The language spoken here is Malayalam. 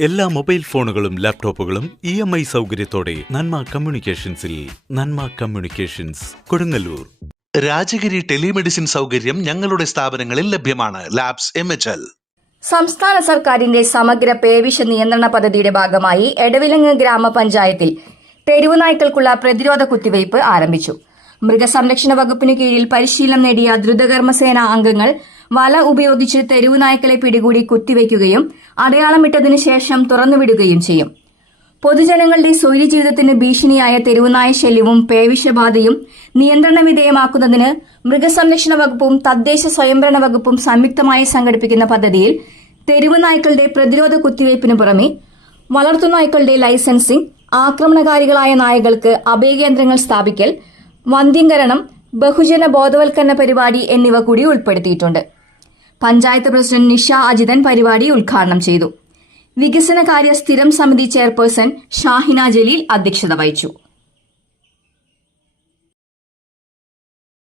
എല്ലാ മൊബൈൽ ഫോണുകളും ലാപ്ടോപ്പുകളും ഇ എം ഐ സൗകര്യത്തോടെ നന്മ കമ്മ്യൂണിക്കേഷൻസിൽ നന്മ കമ്മ്യൂണിക്കേഷൻസ് കൊടുങ്ങല്ലൂർ. രാജഗിരി ടെലിമെഡിസിൻ സൗകര്യം ഞങ്ങളുടെ സ്ഥാപനങ്ങളിൽ ലഭ്യമാണ്. Labs M H L. സംസ്ഥാന സർക്കാരിന്റെ സമഗ്ര പേവിഷ നിയന്ത്രണ പദ്ധതിയുടെ ഭാഗമായി എടവിലങ്ങ് ഗ്രാമപഞ്ചായത്തിൽ തെരുവുനായ്ക്കൾക്കുള്ള പ്രതിരോധ കുത്തിവയ്പ് ആരംഭിച്ചു. മൃഗസംരക്ഷണ വകുപ്പിനു കീഴിൽ പരിശീലനം നേടിയ ദ്രുതകർമ്മസേന അംഗങ്ങൾ വല ഉപയോഗിച്ച് തെരുവുനായ്ക്കളെ പിടികൂടി കുത്തിവയ്ക്കുകയും അടയാളമിട്ടതിനു ശേഷം തുറന്നുവിടുകയും ചെയ്യും. പൊതുജനങ്ങളുടെ സ്വൈര്യ ജീവിതത്തിന് ഭീഷണിയായ തെരുവുനായ ശല്യവും പേവിഷബാധയും നിയന്ത്രണ വിധേയമാക്കുന്നതിന് മൃഗസംരക്ഷണ വകുപ്പും തദ്ദേശ സ്വയംഭരണ വകുപ്പും സംയുക്തമായി സംഘടിപ്പിക്കുന്ന പദ്ധതിയിൽ തെരുവുനായ്ക്കളുടെ പ്രതിരോധ കുത്തിവയ്പ്പിന് പുറമെ വളർത്തുനായ്ക്കളുടെ ലൈസൻസിംഗ് ആക്രമണകാരികളായ നായകൾക്ക് അഭയകേന്ദ്രങ്ങൾ സ്ഥാപിക്കൽ വന്ധ്യംകരണം ബഹുജന ബോധവൽക്കരണ പരിപാടി എന്നിവ കൂടി ഉൾപ്പെടുത്തിയിട്ടുണ്ട്. പഞ്ചായത്ത് പ്രസിഡന്റ് നിഷ അജിതൻ പരിപാടി ഉദ്ഘാടനം ചെയ്തു. വികസനകാര്യ സ്ഥിരം സമിതി ചെയർപേഴ്സൺ ഷാഹിന ജലീൽ അധ്യക്ഷത വഹിച്ചു.